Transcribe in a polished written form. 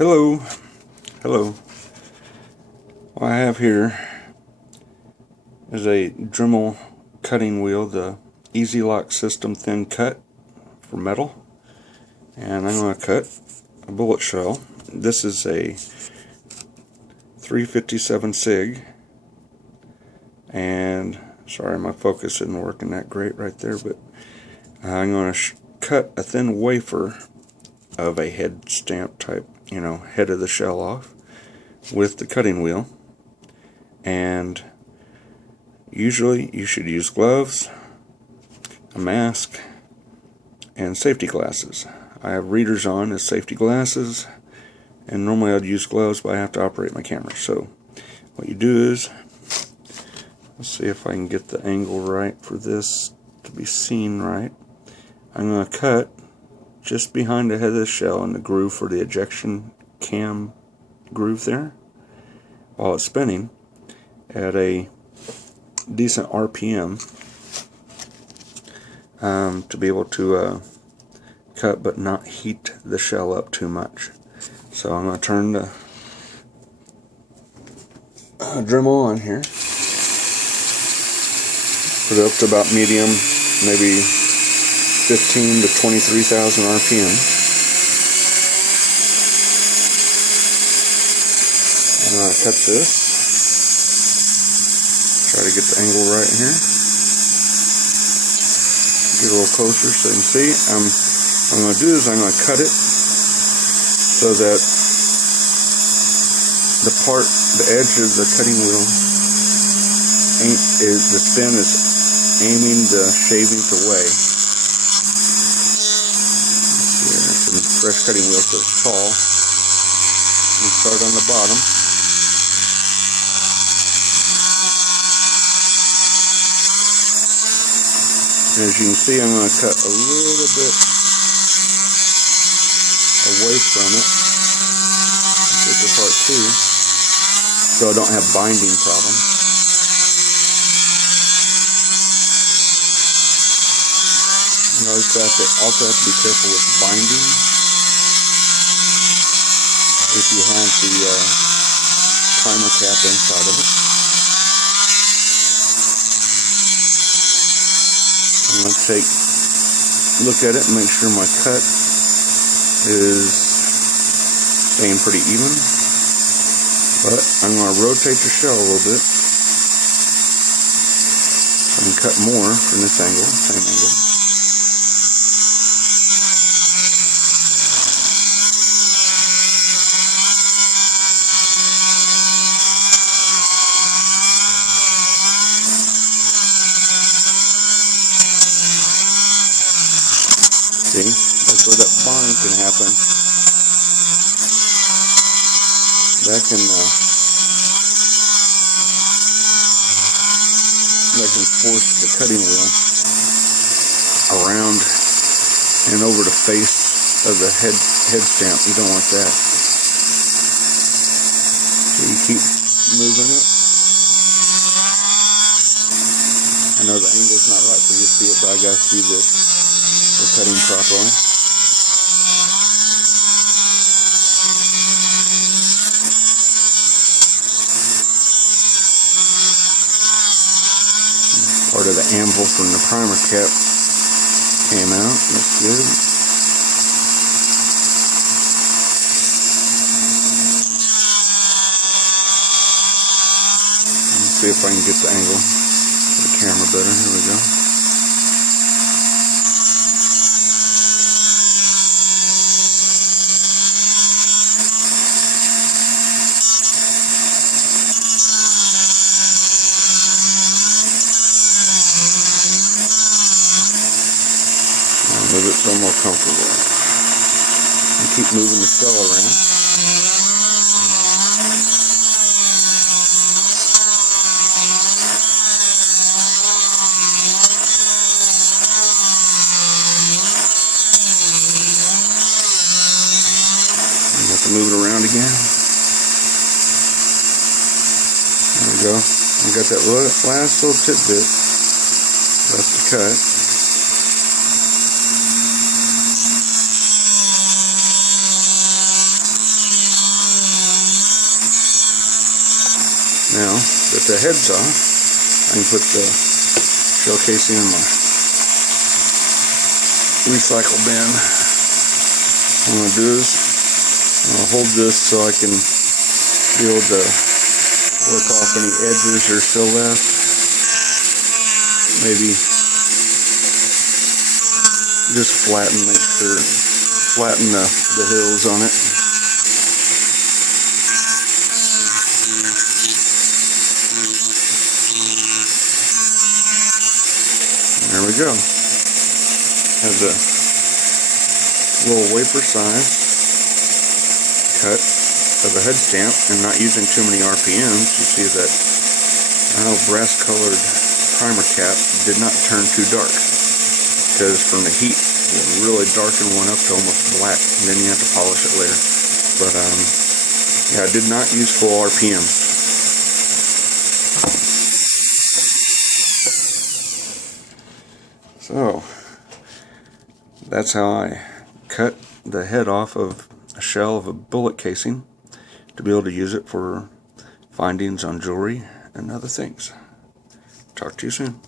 Hello. Hello. What I have here is a Dremel cutting wheel, the Easy Lock System Thin Cut for metal. And I'm going to cut a bullet shell. This is a 357 SIG. And sorry, my focus isn't working that great right there, but I'm going to cut a thin wafer of a head stamp type, head of the shell off with the cutting wheel. And usually you should use gloves, a mask, and safety glasses. I have readers on as safety glasses, and normally I'd use gloves, but I have to operate my camera. So what you do is, let's see if I can get the angle right for this to be seen right. I'm going to cut just behind the head of the shell in the groove for the ejection cam groove there, while it's spinning at a decent RPM to be able to cut but not heat the shell up too much. So I'm going to turn the Dremel on here, put it up to about medium, maybe 15 to 23,000 RPM. I'm going to cut this. Try to get the angle right here. Get a little closer so you can see. What I'm going to do is I'm going to cut it so that the edge of the cutting wheel, the spin is aiming the shavings away. It's a fresh cutting wheel, so it's tall. We'll start on the bottom. And as you can see, I'm going to cut a little bit away from it. Take it apart too, so I don't have binding problems. You also have to be careful with binding if you have the primer cap inside of it. I'm going to look at it and make sure my cut is staying pretty even. But I'm going to rotate the shell a little bit so I can cut more from this angle, same angle. See, that's where that bind can happen. That can force the cutting wheel around and over the face of the head stamp. You don't want that. So you keep moving it. I know the angle's not right for you to see it, but I gotta see that we're cutting properly. Part of the anvil from the primer cap came out. That's good. Let's see if I can get the angle of the camera better. Here we go. Move it so more comfortable. And keep moving the shell around. You have to move it around again. There we go. I got that last little tidbit left to cut. Now that the head's off, I can put the shell casing in my recycle bin. What I'm going to do is I'll hold this so I can be able to work off any edges that are still left. Maybe just flatten the hills on it. There we go. Has a little wafer size cut of a head stamp, and not using too many RPMs. You see that brass colored primer cap did not turn too dark, because from the heat it really darkened one up to almost black, and then you have to polish it later. But yeah, I did not use full RPMs. So that's how I cut the head off of a shell of a bullet casing to be able to use it for findings on jewelry and other things. Talk to you soon.